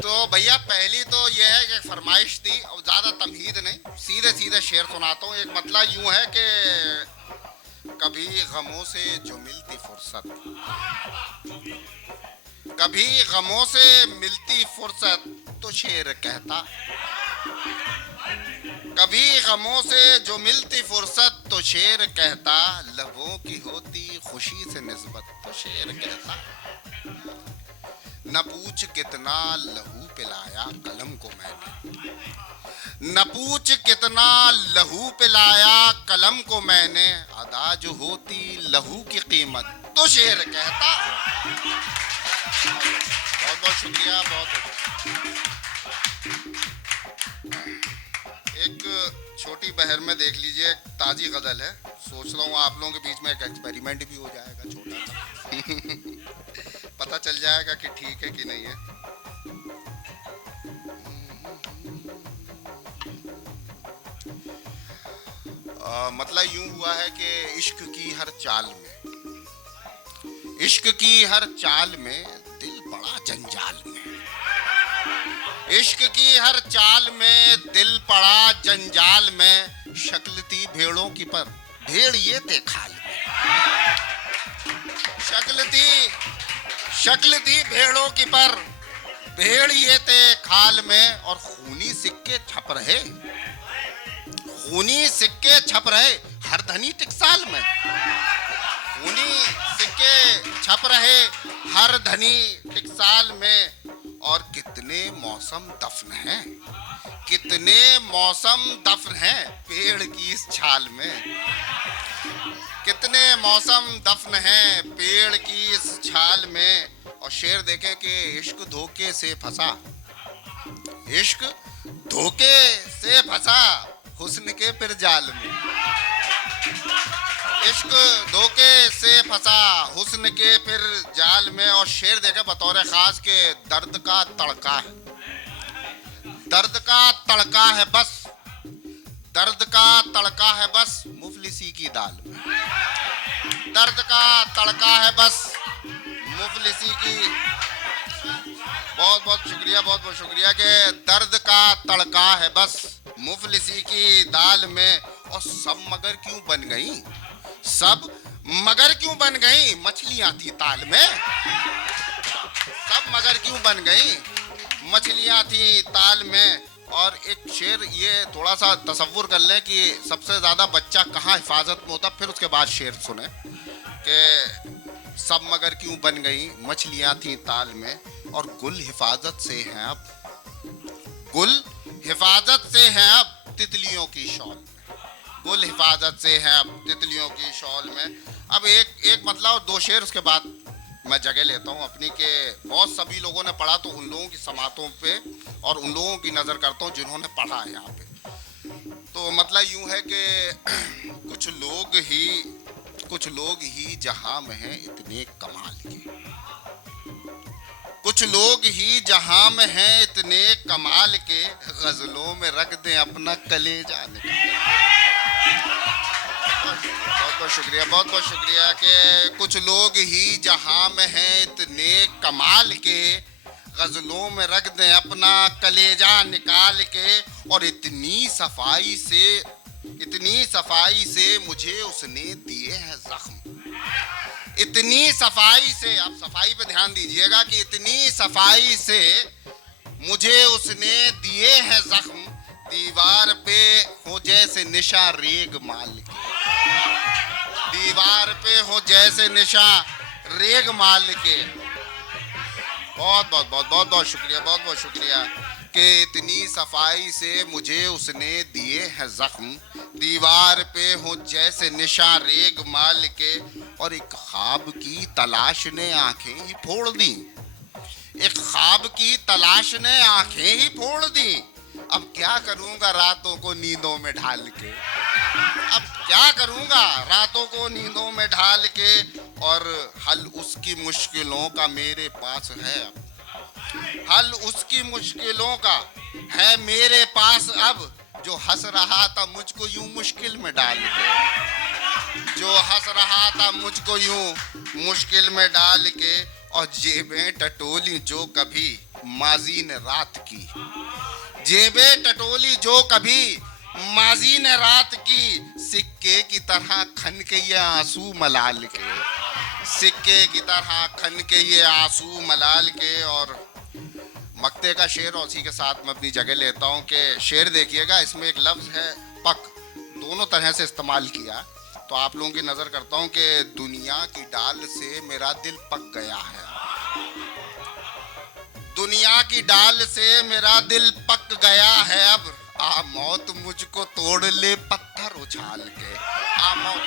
तो भैया पहली तो यह है कि फरमाइश थी और ज़्यादा तमहीद नहीं, सीधे सीधे शेर सुनाता हूँ। एक मतलब यूं है कि कभी गमों से जो मिलती फुर्सत, कभी गमों से मिलती फुर्सत तो शेर कहता, कभी गमों से जो मिलती फुर्सत तो शेर कहता, लबों की होती खुशी से निस्बत तो शेर कहता। न पूछ कितना लहू पिलाया कलम को मैंने, न पूछ कितना लहू पिलाया कलम को मैंने, अदा जो होती लहू की कीमत तो शेर कहता। बहुत बहुत शुक्रिया, बहुत। एक छोटी बहर में देख लीजिए, एक ताजी गजल है। सोच रहा हूँ आप लोगों के बीच में एक एक्सपेरिमेंट भी हो जाएगा छोटा सा पता चल जाएगा कि ठीक है कि नहीं है। मतलब यूं हुआ है कि इश्क की हर चाल में, इश्क की हर चाल में दिल बड़ा जंजाल में, इश्क की हर चाल में दिल पड़ा जंजाल में, शक्ल थी भेड़ों की पर भेड़ ये थे खाल में, शक्ल थी भेड़ों की पर भेड़ ये थे खाल में, और खूनी सिक्के छप रहे, खूनी सिक्के छप रहे हर धनी टिकसाल में, खूनी सिक्के छप रहे हर धनी टिकसाल में, और कितने मौसम दफन हैं, कितने मौसम दफन हैं पेड़ की इस छाल में, कितने मौसम दफन हैं पेड़ की इस छाल में। और शेर देखें कि इश्क धोखे से फंसा, इश्क धोखे से फंसा हुस्न के फिर जाल में, इश्क धोखे से फंसा हुस्न के फिर जाल में। और शेर देखे बतौर खास के दर्द का तड़का है, दर्द का तड़का है बस, दर्द का तड़का है बस मुफलिसी की दाल में, दर्द का तड़का है बस मुफलिसी की। बहुत बहुत शुक्रिया, बहुत बहुत शुक्रिया कि दर्द का तड़का है बस मुफलिसी की दाल में। और सब मगर क्यों बन गई, सब मगर क्यों बन गई मछलियां थी ताल में, सब मगर क्यों बन गई मछलियां थी ताल में। और एक शेर ये थोड़ा सा तसव्वुर कर लें कि सबसे ज़्यादा बच्चा कहाँ हिफाजत में होता, फिर उसके बाद शेर सुने कि सब मगर क्यों बन गई मछलियां थी ताल में, और गुल हिफाजत से हैं अब, गुल हिफाजत से हैं अब तितलियों की शॉल में, गुल हिफाजत से हैं अब तितलियों की शॉल में। अब एक मतलब और दो शेर उसके बाद मैं जगह लेता हूँ अपनी के। बहुत सभी लोगों ने पढ़ा, तो उन लोगों की समातों पे और उन लोगों की नज़र करता हूँ जिन्होंने पढ़ा है यहाँ पे। तो मतलब यूँ है कि कुछ लोग ही जहां में हैं इतने कमाल के, कुछ लोग ही जहां में हैं इतने कमाल के, गजलों में रख दें अपना कलेजा निकाल। बहुत बहुत शुक्रिया, बहुत बहुत शुक्रिया कि कुछ लोग ही जहां में हैं इतने कमाल के, गजलों में रख दें अपना कलेजा निकाल के। और इतनी सफाई से मुझे उसने दिए हैं जख्म, इतनी सफाई से, आप सफाई पे ध्यान दीजिएगा कि इतनी सफाई से मुझे उसने दिए हैं जख्म, दीवार पे हो जैसे निशा रेग माल के, दीवार पे हो जैसे निशा रेग माल के। बहुत बहुत बहुत बहुत बहुत शुक्रिया, बहुत बहुत शुक्रिया कि इतनी सफाई से मुझे उसने दिए हैं जख्म, दीवार पे हो जैसे निशा रेग माल के। और एक ख्वाब की तलाश ने आंखें ही फोड़ दी, एक ख्वाब की तलाश ने आंखें ही फोड़ दी, अब क्या करूंगा रातों को नींदों में ढाल के, अब क्या करूंगा रातों को नींदों में ढाल के। और हल उसकी मुश्किलों का मेरे पास है अब, हल उसकी मुश्किलों का है मेरे पास अब, जो हंस रहा था मुझको यूं मुश्किल में डाल के, जो हंस रहा था मुझको यूं मुश्किल में डाल के। और जेबें टटोली जो कभी माजी ने रात की, जेबे टटोली जो कभी माजी ने रात की, सिक्के की तरह खन के ये आंसू मलाल के, सिक्के की तरह खन के ये आंसू मलाल के। और मक्ते का शेर और उसी के साथ मैं अपनी जगह लेता हूँ कि शेर देखिएगा, इसमें एक लफ्ज है पक, दोनों तरह से इस्तेमाल किया। तो आप लोगों की नजर करता हूँ कि दुनिया की डाल से मेरा दिल पक गया है, दुनिया की डाल से मेरा दिल पक गया है, अब आ मौत मुझको तोड़ ले पत्थर उछाल के, आ मौत।